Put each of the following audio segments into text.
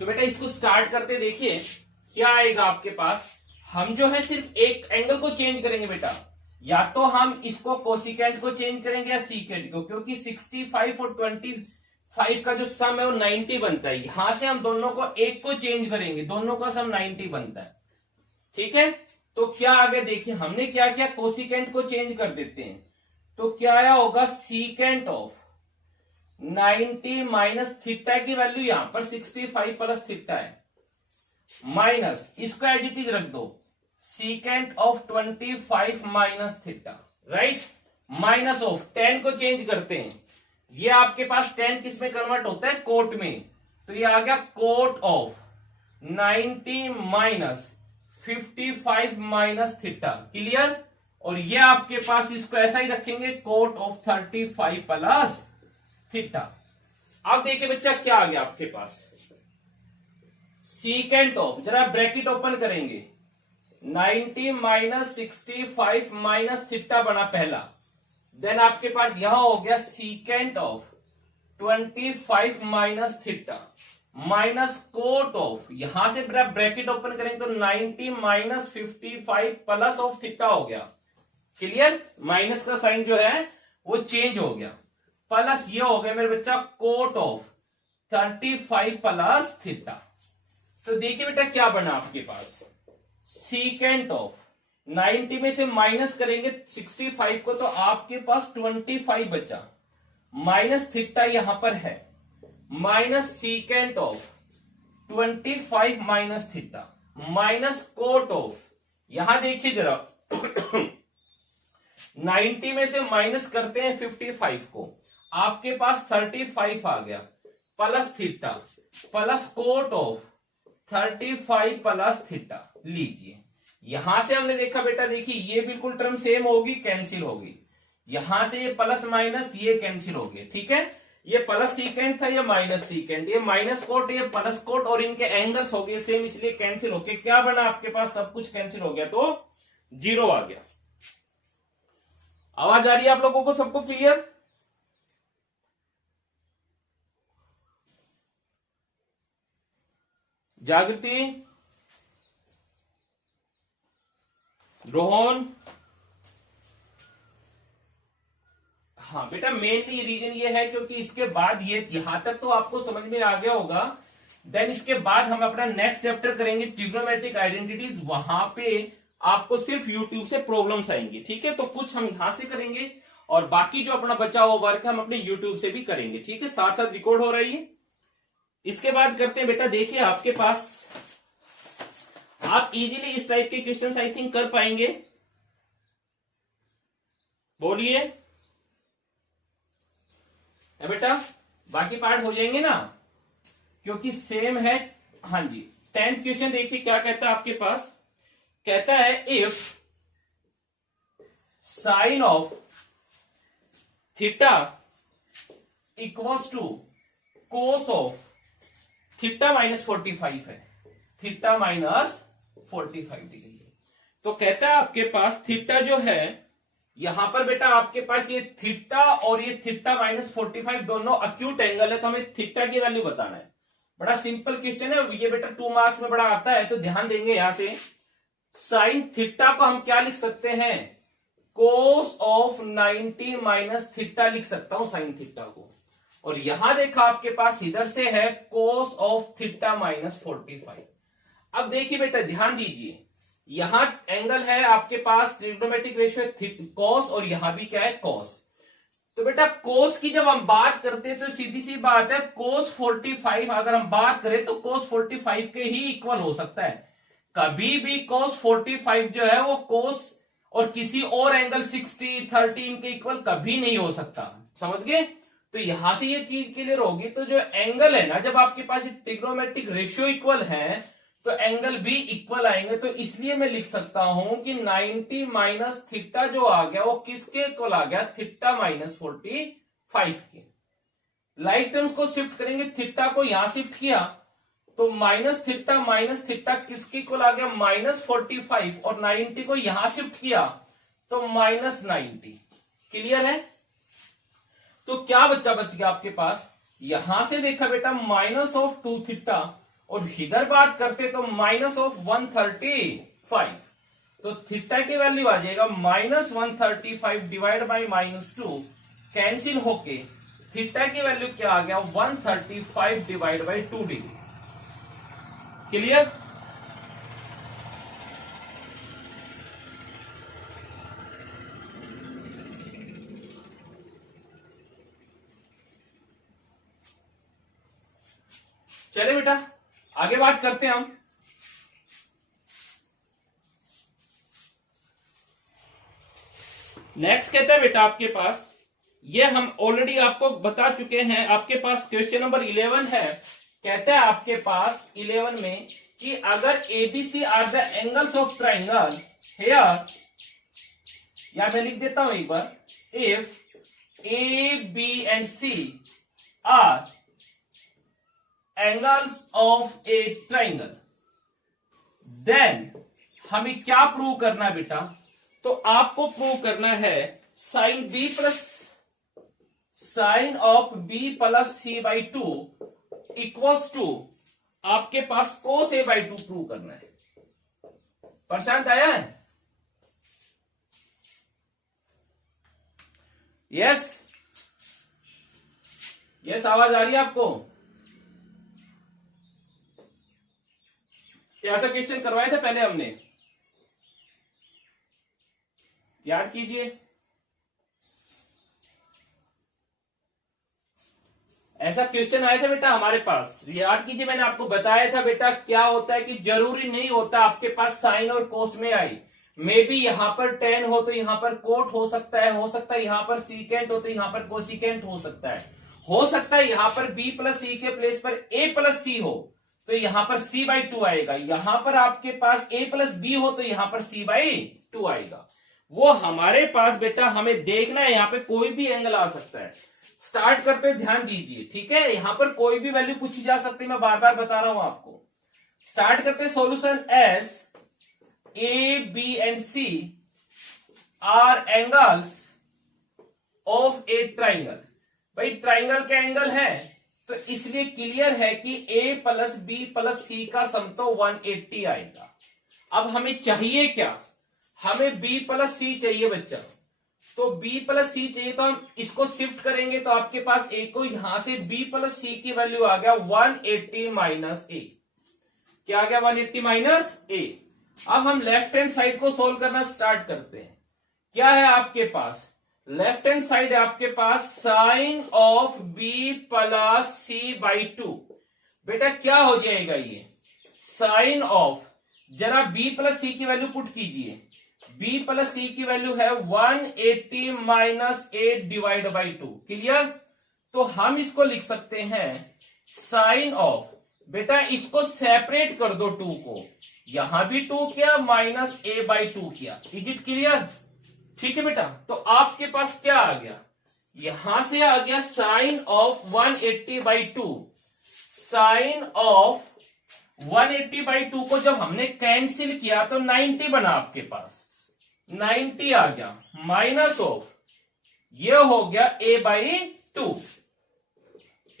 तो बेटा इसको स्टार्ट करते, देखिए क्या आएगा आपके पास। हम जो है सिर्फ एक एंगल को चेंज करेंगे बेटा, या तो हम इसको कोसिकेंट को चेंज करेंगे या सीकेंट को, क्योंकि 65 और 25 का जो सम है वो 90 बनता है। यहां से हम दोनों को एक को चेंज करेंगे, दोनों का सम 90 बनता है। ठीक है, तो क्या आगे देखिए हमने क्या किया, कोसिकेंट को चेंज कर देते हैं। तो क्या आया होगा, सीकेंट ऑफ 90 माइनस थीटा की वैल्यू यहां पर 65 प्लस थीटा है, माइनस इसको एज इट इज रख दो, secant of 25 minus theta, right, minus of 10 को चेंज करते हैं। ये आपके पास 10 किस में कन्वर्ट होता है, कोट में, तो ये आ गया cot of 90 minus 55 minus theta, clear. और ये आपके पास इसको ऐसा ही रखेंगे, कोट ऑफ 35 प्लस थीटा। अब देखिए बच्चा क्या आ गया आपके पास, सीकेंट ऑफ, जरा ब्रैकेट ओपन करेंगे, 90 माइनस 65 माइनस थीटा बना पहला, देन आपके पास यहां हो गया secant of 25 minus theta minus cot of, यहां से ब्रैकेट ओपन करेंगे तो 90 माइनस 55 प्लस ऑफ थीटा हो गया, क्लियर। माइनस का साइन जो है वो चेंज हो गया, प्लस ये हो गया मेरे बच्चा कोट ऑफ 35 प्लस थीटा। तो देखिए बेटा क्या बना आपके पास, सीकेंट ऑफ 90 में से माइनस करेंगे 65 को, तो आपके पास 25 बचा, माइनस थीटा यहां पर है, minus secant of 25 minus theta minus cot of, यहां देखिए जरा 90 में से माइनस करते हैं 55 को, आपके पास 35 आ गया, plus theta plus coat of 35 plus theta लीजिए। यहां से हमने देखा बेटा, देखिए ये बिल्कुल टर्म सेम होगी, कैंसिल होगी, यहां से ये प्लस माइनस ये कैंसिल हो गए, ठीक है। ये प्लस सीकेंट था, ये माइनस सीकेंट, ये माइनस कोट, ये प्लस कोट, और इनके एंगल्स हो गए सेम, इसलिए कैंसिल होके क्या बना आपके पास, सब कुछ कैंसिल हो गया, तो 0 आ गया। आवाज आ रही है आप लोगों को, सबको क्लियर। जागृति, रोहन, हाँ बेटा मेनली रीजन ये है क्योंकि इसके बाद ये यहां तक तो आपको समझ में आ गया होगा, देन इसके बाद हम अपना नेक्स्ट चैप्टर करेंगे ट्रिग्नोमेट्रिक आइडेंटिटीज, वहां पे आपको सिर्फ यूट्यूब से प्रॉब्लम्स आएंगी, ठीक है। तो कुछ हम यहां से करेंगे और बाकी जो अपना बचा हुआ वर्क हम अपने यूट्यूब से भी करेंगे, ठीक है, साथ साथ रिकॉर्ड हो रही है। इसके बाद करते हैं बेटा, देखिए आपके पास आप इजीली इस टाइप के क्वेश्चंस आई थिंक कर पाएंगे, बोलिए बेटा, बाकी पार्ट हो जाएंगे ना, क्योंकि सेम है। हाँ जी, 10th क्वेश्चन देखिए क्या कहता है आपके पास, कहता है if sine of theta equals to cos of theta minus 45 है, थीटा माइनस 45 डिग्री है। तो कहता है आपके पास थीटा जो है, यहां पर बेटा आपके पास ये थीटा और ये थीटा माइनस 45 दोनों अक्यूट एंगल है, तो हमें थीटा की वैल्यू बताना है। बड़ा सिंपल क्वेश्चन है ये बेटा, 2 मार्क्स में बड़ा आता है, तो ध्यान देंगे। यहां से साइन थीटा को हम क्या लिख सकते हैं, कोस ऑफ 90 माइनस थीटा लिख सकता हूं साइन थीटा को, और यहां देखा आपके पास इधर से है कोस ऑफ थीटा माइनस 45। अब देखिए बेटा ध्यान दीजिए, यहां एंगल है आपके पास ट्रिग्नोमेट्रिक रेशियो कॉस, और यहां भी क्या है कॉस। तो बेटा कोस की जब हम बात करते हैं तो सीधी सी बात है, कोस 45 अगर हम बात करें तो कोस 45 के ही इक्वल हो सकता है। कभी भी कोस 45 जो है वो कोस और किसी और एंगल 60, 13 के इक्वल कभी नहीं हो सकता, समझ गए। तो यहां से ये चीज क्लियर होगी। तो जो एंगल है ना, जब आपके पास ट्रिग्नोमेट्रिक रेशियो इक्वल है तो एंगल भी इक्वल आएंगे, तो इसलिए मैं लिख सकता हूं कि 90 माइनस थीटा जो आ गया वो किसके इक्वल आ गया, थीटा माइनस 45 के। लाइक टर्म्स को शिफ्ट करेंगे, थीटा को यहां शिफ्ट किया तो माइनस थीटा किसके इक्वल आ गया, माइनस 45, और 90 को यहां शिफ्ट किया तो माइनस 90। क्लियर है। तो क्या बच गया आपके पास, यहां से देखा बेटा माइनस ऑफ 2 थीटा और इधर बात करते तो माइनस ऑफ 135, तो थीटा की वैल्यू आ जाएगा -135 डिवाइड बाई -2, कैंसिल होके थीटा की वैल्यू क्या आ गया 135 डिवाइड बाई 2 डिग्री। क्लियर? चले बेटा आगे बात करते हैं हम। नेक्स्ट कहता है बेटा आपके पास, ये हम ऑलरेडी आपको बता चुके हैं, आपके पास क्वेश्चन नंबर 11 है। कहता है आपके पास 11 में कि अगर ABC are the angles of triangle here, या मैं लिख देता हूं एक बार, if A B and C are angles of a triangle, then हमें क्या प्रूव करना है बेटा? तो आपको प्रूव करना है sine B plus sine of B plus C by 2 equals to आपके पास कोस ए बाई 2 प्रूव करना है। प्रशांत आया है? यस यस, आवाज आ रही है आपको? ऐसा क्वेश्चन करवाए थे पहले हमने, याद कीजिए। ऐसा क्वेश्चन आया था बेटा हमारे पास, याद कीजिए। मैंने आपको बताया था बेटा क्या होता है कि जरूरी नहीं होता आपके पास साइन और कोस में आई, मे बी यहां पर टेन हो तो यहां पर कोट हो सकता है यहां पर सीकेंट हो तो यहां पर कोसिकेंट हो सकता है यहां पर बी प्लस सी के प्लेस पर ए प्लस सी हो तो यहां पर सी बाई 2 आएगा, यहां पर आपके पास ए प्लस बी हो तो यहां पर सी बाई 2 आएगा। वो हमारे पास बेटा हमें देखना है, यहां पे कोई भी एंगल आ सकता है। स्टार्ट करते ध्यान दीजिए, ठीक है? यहां पर कोई भी वैल्यू पूछी जा सकती है, मैं बार बार बता रहा हूं आपको। स्टार्ट करते solution as A B and C are angles of a triangle. भाई ट्राइंगल का एंगल है तो इसलिए क्लियर है कि a plus B plus C का सम तो 180 आएगा। अब हमें चाहिए क्या? हमें b प्लस सी चाहिए बच्चा, तो b प्लस सी चाहिए तो हम इसको शिफ्ट करेंगे तो आपके पास a को यहां से b प्लस सी की वैल्यू आ गया 180 माइनस ए। क्या आ गया? 180 माइनस ए। अब हम लेफ्ट हैंड साइड को सोल्व करना स्टार्ट करते हैं। क्या है आपके पास? लेफ्ट हैंड साइड है आपके पास sine of B plus C by 2। बेटा क्या हो जाएगा ये? साइन ऑफ, जरा b प्लस सी की वैल्यू पुट कीजिए, b प्लस सी की वैल्यू है 180 माइनस 8 डिवाइड बाई 2। क्लियर? तो हम इसको लिख सकते हैं साइन ऑफ, बेटा इसको सेपरेट कर दो 2 को, यहां भी 2 किया माइनस a बाई 2 किया। Is it clear? ठीक है बेटा, तो आपके पास क्या आ गया? यहां से आ गया sine of 180 by 2। Sine of 180 by 2 को जब हमने कैंसिल किया तो 90 बना आपके पास, 90 आ गया माइनस ऑफ, ये हो गया a बाई 2,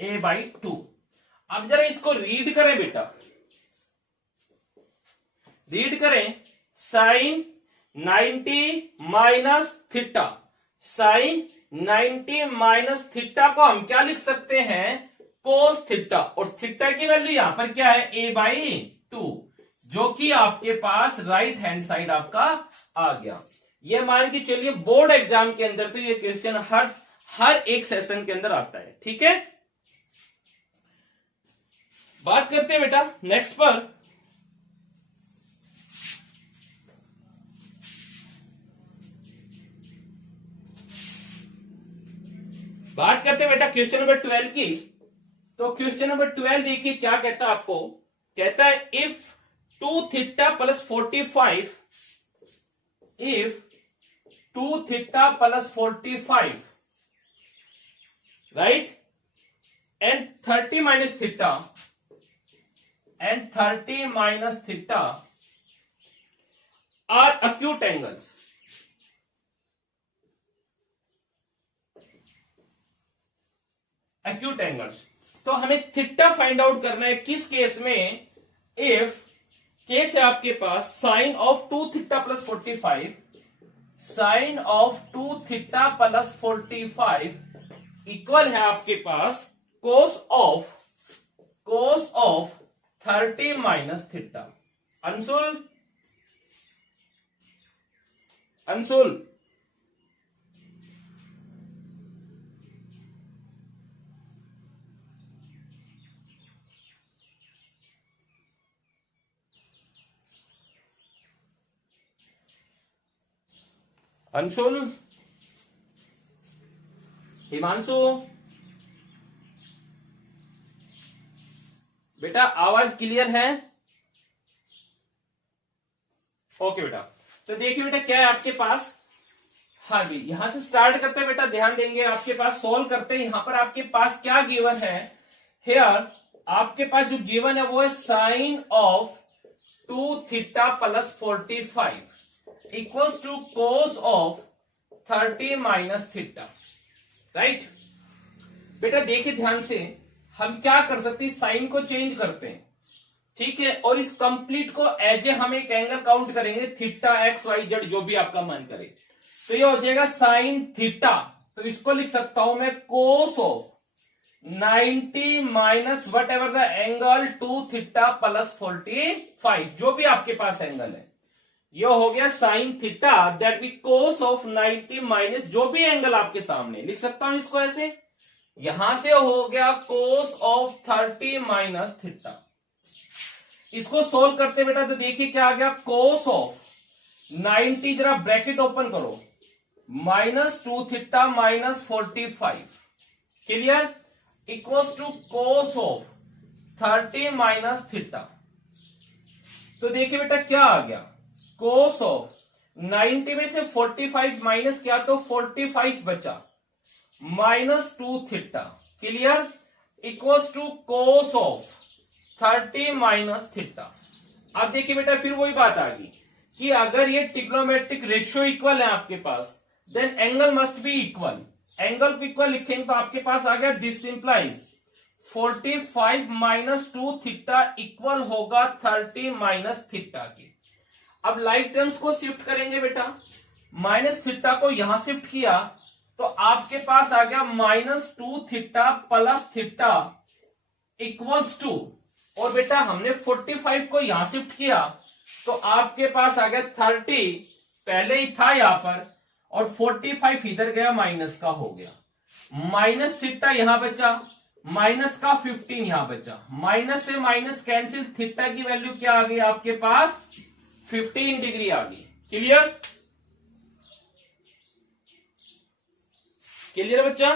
a बाई 2। अब जरा इसको रीड करें बेटा, रीड करें sine 90 minus theta. Sine 90 minus theta को हम क्या लिख सकते हैं? कोस थीटा, और थीटा की वैल्यू यहां पर क्या है? a बाई 2, जो कि आपके पास राइट हैंड साइड आपका आ गया। ये मान के चलिए बोर्ड एग्जाम के अंदर तो ये क्वेश्चन हर एक सेशन के अंदर आता है। ठीक है, बात करते हैं बेटा नेक्स्ट पर। बात करते हैं बेटा क्वेश्चन नंबर 12 की। तो क्वेश्चन नंबर 12 देखिए क्या कहता है आपको। कहता है if 2 theta plus 45, if 2 theta plus 45 right and 30 minus theta and 30 minus theta are acute angles. Acute angles. तो हमें थीटा फाइंड आउट करना है किस केस में, इफ केस है आपके पास sine of 2 theta plus 45, sine of 2 theta plus 45 equal है आपके पास cos of 30 minus theta. Anshul Anshul, Himanshu, बेटा आवाज क्लियर है? ओके बेटा, तो देखिए बेटा क्या है आपके पास। हाँ जी, यहां से स्टार्ट करते हैं बेटा, ध्यान देंगे आपके पास, सोल्व करते हैं। यहां पर आपके पास क्या गिवन है, हियर आपके पास जो गिवन है वो है sine of 2 theta plus 45 equals to cos of 30 minus theta, right. बेटा देखिए ध्यान से, हम क्या कर सकते हैं, साइन को चेंज करते हैं, ठीक है, और इस कंप्लीट को एज ए हम एक एंगल काउंट करेंगे, थीटा एक्स वाई जेड जो भी आपका मन करे। तो ये हो जाएगा साइन थीटा, तो इसको लिख सकता हूं मैं cos of 90 minus what ever the angle 2 theta plus 45, जो भी आपके पास एंगल है। ये हो गया sine theta, that be cos of 90 minus जो भी एंगल आपके सामने, लिख सकता हूं इसको ऐसे। यहां से हो गया कोस ऑफ 30 माइनस थीटा। इसको सोल्व करते बेटा तो देखिए क्या आ गया, कोस ऑफ 90, जरा ब्रैकेट ओपन करो, minus 2 theta minus 45, clear, equals to cos of 30 minus theta. तो देखिए बेटा क्या आ गया, कोस ऑफ 90 में से 45 माइनस किया तो 45 बचा, minus 2 theta, clear, equals to cos of 30 minus theta. अब देखिए बेटा फिर वही बात आ गई कि अगर ये ट्रिग्नोमेट्रिक रेशियो इक्वल है आपके पास, then angle must be equal. Angle को इक्वल लिखेंगे तो आपके पास आ गया, this implies 45 minus 2 theta equal होगा 30 माइनस थीटा के। अब लाइक टर्म्स को शिफ्ट करेंगे बेटा, माइनस थीटा को यहां शिफ्ट किया तो आपके पास आ गया minus 2 theta plus theta equals to, और बेटा हमने 45 को यहां शिफ्ट किया तो आपके पास आ गया 30, पहले ही था यहां पर, और 45 इधर गया, माइनस का हो गया, माइनस थीटा यहां बचा, माइनस का 15 यहां बचा, माइनस से माइनस कैंसिल, थीटा की वैल्यू क्या आ गई आपके पास, 15 डिग्री आ गई। क्लियर, क्लियर बच्चा?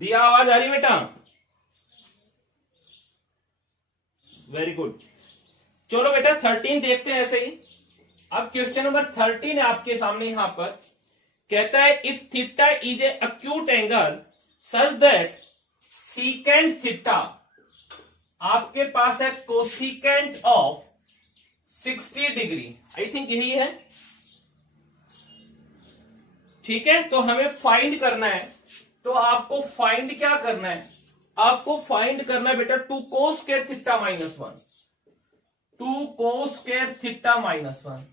दिया आवाज आ रही बेटा? Very good. चलो बेटा 13 देखते हैं ऐसे ही। अब क्वेश्चन नंबर 13 है आपके सामने, यहां पर कहता है if theta is a acute angle such that secant theta, आपके पास है cosecant of 60 degree, I think यही है, ठीक है। तो हमें फाइंड करना है, तो आपको फाइंड क्या करना है, आपको फाइंड करना है बेटा 2 cos square theta minus 1, 2 cos square theta minus 1।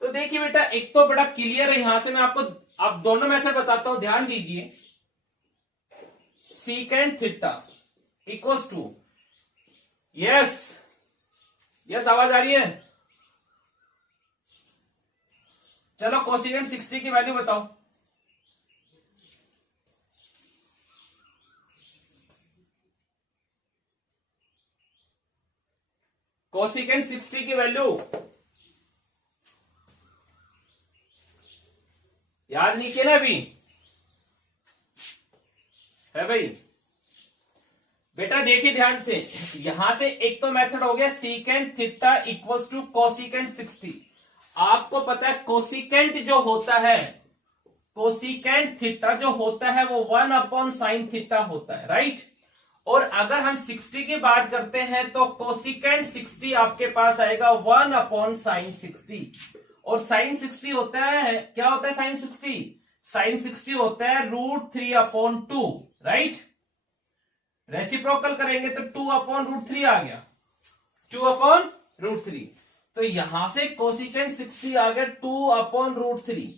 तो देखिए बेटा एक तो बड़ा क्लियर है, यहां से मैं आपको अब दोनों मेथड बताता हूं, ध्यान दीजिए। Secant theta equals to, yes yes आवाज आ रही है? चलो कोसिकेंट 60 की वैल्यू बताओ। कोसिकेंट 60 की वैल्यू याद नहीं किया ना अभी, है भाई? बेटा देखिए ध्यान से, यहां से एक तो मेथड हो गया secant theta equals to cosecant 60। आपको पता है कोसिकेंट जो होता है, कोसिकेंट थीटा जो होता है वो 1 अपॉन साइन थीटा होता है, राइट। और अगर हम 60 की बात करते हैं तो कोसिकेंट 60 आपके पास आएगा 1/sin60। और sin 60 होता है, क्या होता है sin 60? sin 60 होता है √3/2, राइट। रेसिप्रोकल करेंगे तो 2/√3 आ गया, 2/√3। तो यहां से कोसिकेंट 60 आ गया 2/√3।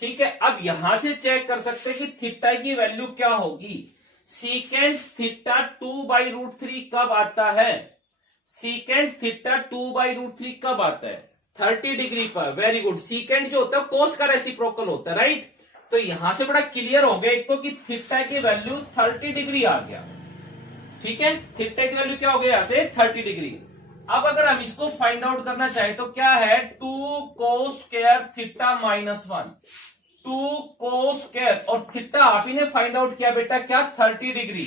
ठीक है, अब यहां से चेक कर सकते हैं कि थीटा की वैल्यू क्या होगी। सीकेंट थीटा 2/√3 कब आता है? सीकेंट थीटा 2/√3 कब आता है? 30 डिग्री पर। Very good. सीकेंट जो होता है कोस का रेसिप्रोकल होता है, राइट। तो यहां से बड़ा क्लियर हो गया एक तो कि थीटा की वैल्यू 30 डिग्री आ गया। ठीक है, थीटा की वैल्यू क्या हो गया यहां से 30 डिग्री। अब अगर हम इसको फाइंड आउट करना चाहे तो क्या है, 2 cos square theta -1, 2 cos square, और थीटा आप ही ने फाइंड आउट किया बेटा क्या, 30 डिग्री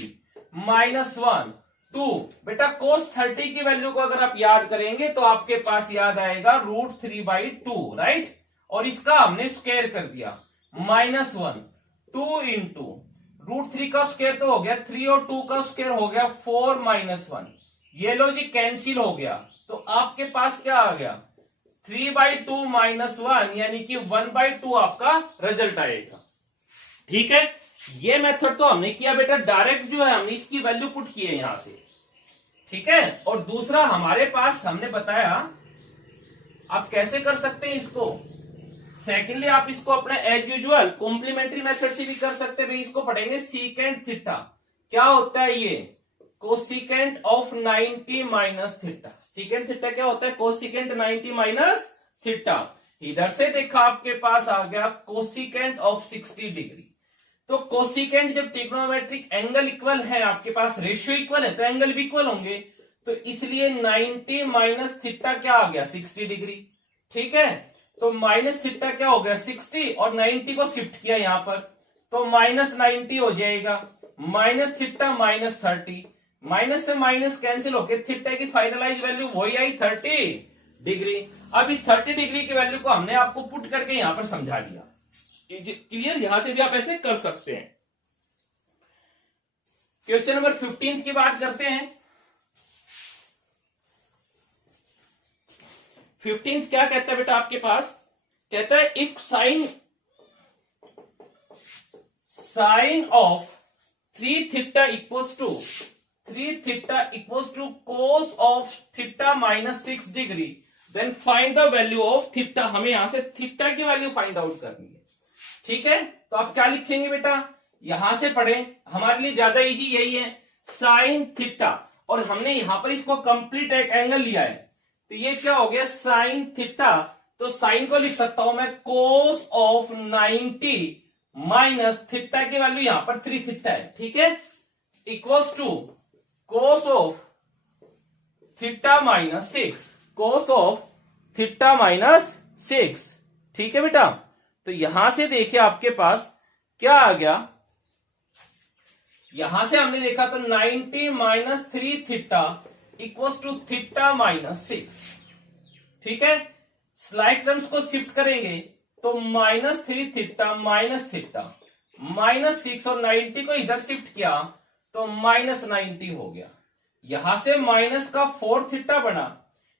-1 2। बेटा cos 30 की वैल्यू को अगर आप याद करेंगे तो आपके पास याद आएगा √3/2, राइट। और इसका हमने स्क्वायर कर दिया, -1 2 इंटू √3 का स्क्वायर तो हो गया 3 और 2 का स्क्वायर हो गया 4 -1। ये लो जी कैंसिल हो गया, तो आपके पास क्या आ गया 3/2 -1, यानी कि 1/2 आपका रिजल्ट आएगा। ठीक है, ये मेथड तो हमने किया बेटा, डायरेक्ट जो है हमने इसकी वैल्यू पुट की है यहां से। ठीक है, और दूसरा हमारे पास हमने बताया आप कैसे कर सकते हैं इसको। सेकेंडली आप इसको अपने एज यूजुअल कॉम्प्लीमेंट्री मेथड से भी कर सकते हैं। इसको पढ़ेंगे सीकेंट थीटा क्या होता है, ये cosecant of 90 minus theta. Secant theta क्या होता है, कोसिकेंट 90 माइनस थीटा। इधर से देखा आपके पास आ गया कोसिकेंट ऑफ 60 डिग्री। तो कोसिकेंट जब ट्रिग्नोमेट्रिक एंगल इक्वल है, आपके पास रेशियो इक्वल है तो एंगल भी इक्वल होंगे, तो इसलिए 90 माइनस थीटा क्या आ गया 60 डिग्री। ठीक है, तो माइनस थीटा क्या हो गया 60, और 90 को शिफ्ट किया यहां पर तो -90 हो जाएगा, माइनस थीटा -30, माइनस से माइनस कैंसिल होकर थीटा की फाइनलाइज वैल्यू वही आई 30 डिग्री। अब इस 30 डिग्री की वैल्यू को हमने आपको पुट करके यहां पर समझा दिया। क्लियर, यहां से भी आप ऐसे कर सकते हैं। क्वेश्चन नंबर 15 की बात करते हैं। 15 क्या कहता है बेटा आपके पास, कहता है if sine of 3 theta equals to 3 theta equals to cos of theta -6 degree, then find the value of theta. हमें यहां से थीटा की वैल्यू फाइंड आउट करनी है। ठीक है, तो आप क्या लिखेंगे बेटा, यहां से पढ़ें, हमारे लिए ज्यादा इजी यही है, साइन थीटा, और हमने यहां पर इसको कंप्लीट एक एंगल लिया है, तो ये क्या हो गया साइन थीटा। तो साइन को लिख सकता हूं मैं कोस ऑफ 90 माइनस थीटा की वैल्यू यहां पर 3 थीटा है। ठीक है, equals to cos of theta -6, cos of theta -6। ठीक है बेटा, तो यहां से देखिए आपके पास क्या आ गया, यहां से हमने देखा तो 90 minus 3 theta equals to theta -6। ठीक है, स्लाइड टर्म्स को शिफ्ट करेंगे तो -3 थीटा माइनस थीटा -6, और 90 को इधर शिफ्ट किया तो -90 हो गया। यहां से माइनस का 4 थीटा बना,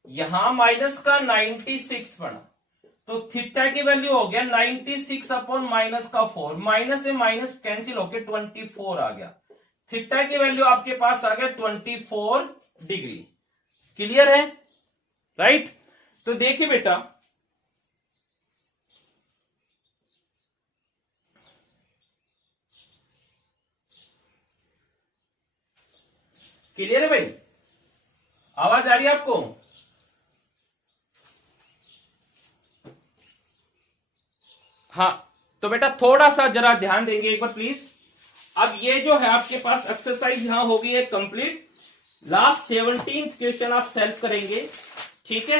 यहां माइनस का 96 बना, तो थीटा की वैल्यू हो गया 96 अपॉन माइनस का 4, माइनस से माइनस कैंसिल होके 24 आ गया। थीटा की वैल्यू आपके पास आ गया 24 डिग्री। क्लियर है, राइट। तो देखिए बेटा, क्लियर है भाई, आवाज आ रही है आपको? हाँ, तो बेटा थोड़ा सा जरा ध्यान देंगे एक बार प्लीज। अब ये जो है आपके पास एक्सरसाइज यहां हो गई है कंप्लीट। लास्ट 17th क्वेश्चन आप सॉल्व करेंगे। ठीक है,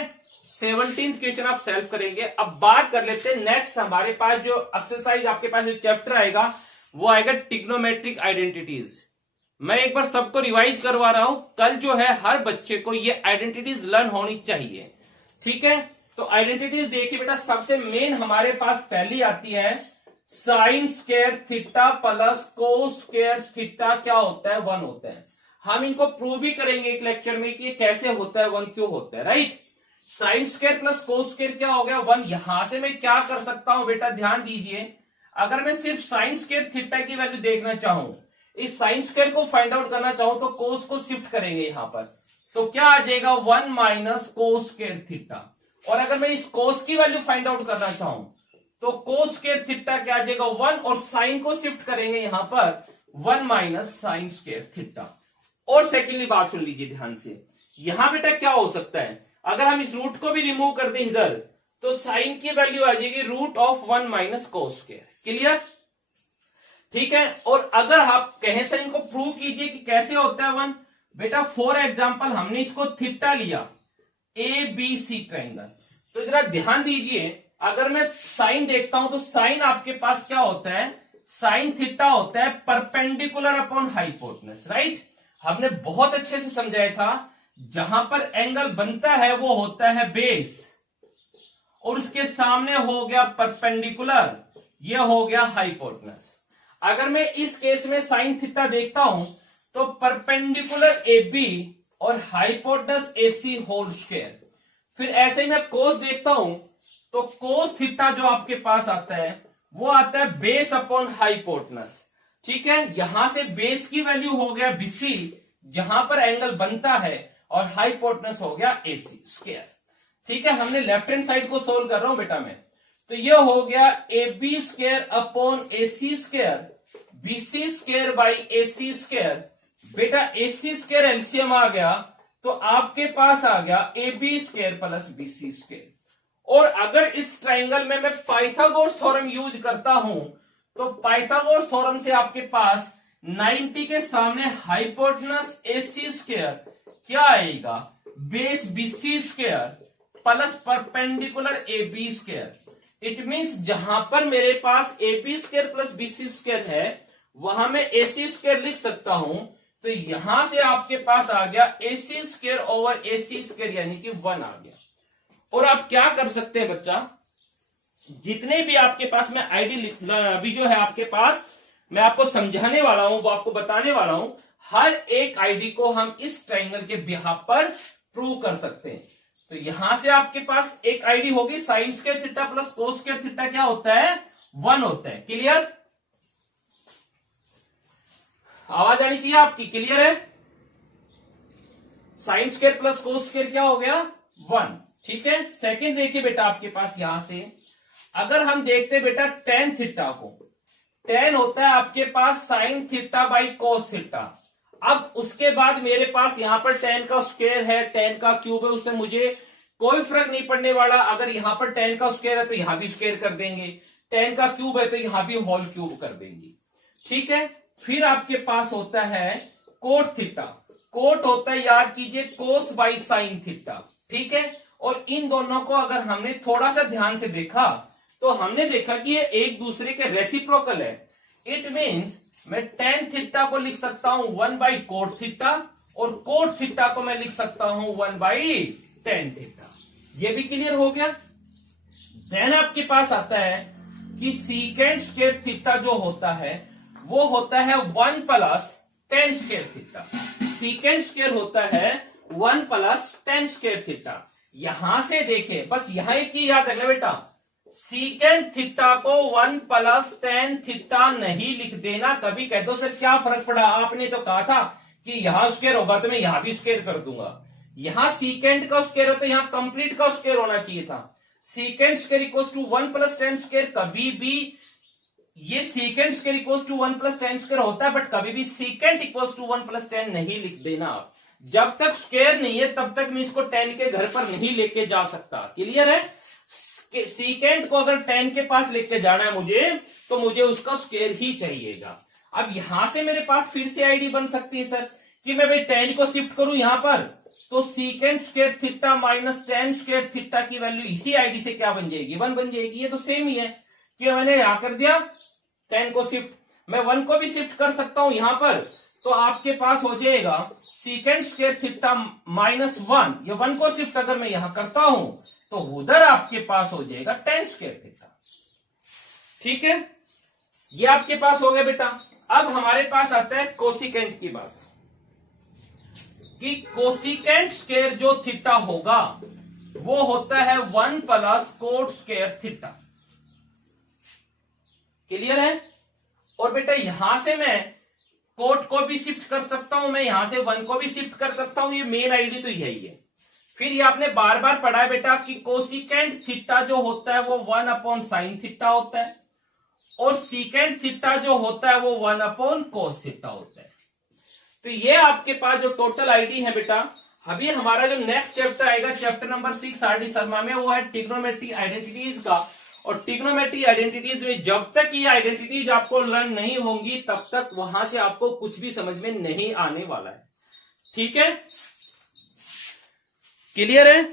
17th क्वेश्चन आप सॉल्व करेंगे। अब बात कर लेते हैं नेक्स्ट, हमारे पास जो एक्सरसाइज आपके पास जो चैप्टर आएगा वो आएगा ट्रिग्नोमेट्रिक आइडेंटिटीज। मैं एक बार सबको रिवाइज करवा रहा हूं, कल जो है हर बच्चे को ये आइडेंटिटीज लर्न होनी चाहिए। ठीक है, तो आइडेंटिटीज देखिए बेटा, सबसे मेन हमारे पास पहली आती है sine square theta plus cos square theta क्या होता है 1 होता है। हम इनको प्रूव भी करेंगे एक लेक्चर में कि ये कैसे होता है, वन क्यों होता है, right. Sine square plus cos square क्या हो गया, वन। यहां से मैं क्या कर सकता हूं बेटा, ध्यान दीजिए, अगर मैं सिर्फ साइन स्क्वायर थीटा की वैल्यू देखना चाहूं, इस साइन स्क्वायर को फाइंड आउट करना चाहूं, तो कोस को शिफ्ट करेंगे यहां पर, तो क्या आ जाएगा, 1 माइनस कोस स्क्वायर थीटा। और अगर मैं इस कोस की वैल्यू फाइंड आउट करना चाहूं, तो कोस स्क्वायर थीटा क्या आ जाएगा, 1, और साइन को शिफ्ट करेंगे यहां पर, 1 माइनस साइन स्क्वायर थीटा। और सेकेंडली बात सुन लीजिए ध्यान से, यहां बेटा क्या हो सकता है, अगर हम इस रूट को भी रिमूव कर दें इधर, तो साइन की वैल्यू आ जाएगी root of 1 minus cos square. Clear, ठीक है। और अगर आप कहें सर इनको प्रूव कीजिए कि कैसे होता है वन, बेटा फॉर एग्जांपल हमने इसको थीटा लिया, ए बी सी ट्रायंगल, तो जरा ध्यान दीजिए, अगर मैं साइन देखता हूं तो साइन आपके पास क्या होता है, साइन थीटा होता है परपेंडिकुलर अपॉन हाइपोटेनस, राइट। हमने बहुत अच्छे से समझाया था, जहां पर एंगल बनता है वो होता है बेस, और उसके सामने हो गया परपेंडिकुलर, ये हो गया हाइपोटेनस। अगर मैं इस केस में साइन थीटा देखता हूं, तो परपेंडिकुलर ए बी और hypotenuse A C whole square. फिर ऐसे ही मैं कोस देखता हूं, तो कोस थीटा जो आपके पास आता है वो आता है बेस अपॉन हाइपोटेनस, ठीक है। यहां से बेस की वैल्यू हो गया बीसी, जहां पर एंगल बनता है, और हाइपोटेनस हो गया एसी स्क्वायर, ठीक है। हमने लेफ्ट हैंड साइड को सोल्व कर रहा हूं बेटा मैं, तो ये हो गया A B square upon A C square, B C square by A C square. बेटा ए सी स्क्वायर एलसीएम आ गया, तो आपके पास आ गया A B square plus B C square. और अगर इस ट्राइंगल में मैं पाइथागोरस थ्योरम यूज करता हूं, तो पाइथागोरस थ्योरम से आपके पास 90 के सामने हाइपोटेनस ए सी स्क्वायर क्या आएगा, base B C square plus perpendicular A B square. It means जहां पर मेरे पास A B square plus B C square है, वहां मैं ए सी स्क्वायर लिख सकता हूं, तो यहां से आपके पास आ गया ए सी स्क्वायर ओवर ए सी स्क्वायर, यानी कि 1 आ गया। और आप क्या कर सकते हैं बच्चा, जितने भी आपके पास मैं आईडी अभी जो है आपके पास मैं आपको समझाने वाला हूं, वो आपको बताने वाला हूं, हर एक आईडी को हम इस ट्राइंगल के बिहाफ पर प्रूव कर सकते हैं। तो यहां से आपके पास एक आईडी होगी, sine square theta plus cos square theta क्या होता है, 1 होता है। क्लियर, आवाज आनी चाहिए आपकी, क्लियर है। Sine square plus cos square क्या हो गया, 1, ठीक है। सेकंड देखिए बेटा आपके पास यहां से अगर हम देखते बेटा टेन थीटा को, टेन होता है आपके पास sine theta by cos theta. अब उसके बाद मेरे पास यहां पर टेन का स्क्वायर है, टेन का क्यूब है, उससे मुझे कोई फर्क नहीं पड़ने वाला। अगर यहां पर टेन का स्क्वायर है तो यहां भी स्क्वायर कर देंगे, टेन का क्यूब है तो यहां भी होल क्यूब कर देंगे, ठीक है। फिर आपके पास होता है कोट थीटा, कोट होता है याद कीजिए कोस बाई साइन थीटा, ठीक है। और इन दोनों को अगर हमने थोड़ा सा ध्यान से देखा, तो हमने देखा कि ये एक दूसरे के रेसिप्रोकल है। इट मींस मैं टेन थीटा को लिख सकता हूं 1 बाई कोट थीटा, और कोट थीटा को मैं लिख सकता हूं 1 बाई टेन थीटा। ये भी क्लियर हो गया। देन आपके पास आता है कि सीकेंड स्क्वायर थीटा जो होता है वो होता है 1 plus tan square theta. Secant square होता है 1 प्लस टेन स्क्वायर थीटा। यहां से देखें, बस यहां एक चीज याद रखना बेटा, सीकेंड थीटा को 1 प्लस टेन थीटा नहीं लिख देना। कभी कह दो सर क्या फर्क पड़ा, आपने तो कहा था कि यहां स्क्वायर होगा तो मैं यहां भी स्क्वायर कर दूंगा। यहां सीकेंड का स्क्वायर हो तो यहां कंप्लीट का स्क्वायर होना चाहिए था। Secant square equals to 1 plus tan square, कभी भी ये secant square equals to 1 plus tan square होता है, बट कभी भी secant equals to 1 plus tan नहीं लिख देना आप। जब तक स्क्वायर नहीं है तब तक मैं इसको 10 के घर पर नहीं लेके जा सकता। क्लियर है। सीकेंड को अगर 10 के पास लेके जाना है मुझे, तो मुझे उसका स्क्वायर ही चाहिएगा। अब यहां से मेरे पास फिर से आईडी बन सकती है सर कि मैं भाई 10 को शिफ्ट करूं यहां पर, तो secant square theta minus ten square theta की वैल्यू इसी आईडी से क्या बन जाएगी, 1 बन जाएगी। ये तो सेम ही है कि मैंने यहां कर दिया 10 को शिफ्ट, मैं 1 को भी शिफ्ट कर सकता हूं यहां पर, तो आपके पास हो जाएगा सीकेंड स्क्वायर थीटा माइनस 1। ये 1 को शिफ्ट अगर मैं यहां करता हूं तो उधर आपके पास हो जाएगा टेन स्क्वायर थीटा, ठीक है। ये आपके पास हो गया बेटा। अब हमारे पास आता है कोसिकेंट की बात। कि कोसिकेंट स्क्वायर जो थीटा होगा वो होता है 1 plus coat square theta. Clear है? और बेटा यहां से मैं कोट को भी शिफ्ट कर सकता हूं, मैं यहां से 1 को भी शिफ्ट कर सकता हूं, ये मेन आईडी तो यही है। फिर ये आपने बार बार पढ़ा है बेटा कि कोसिकेंट थीटा जो होता है वो 1 अपॉन साइन थीटा होता है, और सीकेंट थीटा जो होता है वो 1 अपॉन कोस थीटा होता है। तो ये आपके पास जो टोटल आईडी है बेटा, अभी हमारा जो नेक्स्ट चैप्टर आएगा, चैप्टर नंबर 6 आरडी शर्मा में, वो है ट्रिग्नोमेट्री आइडेंटिटीज का। और ट्रिग्नोमेट्री आइडेंटिटीज में जब तक ये आइडेंटिटीज आपको लर्न नहीं होंगी तब तक वहां से आपको कुछ भी समझ में नहीं आने वाला है। ठीक है? क्लियर है?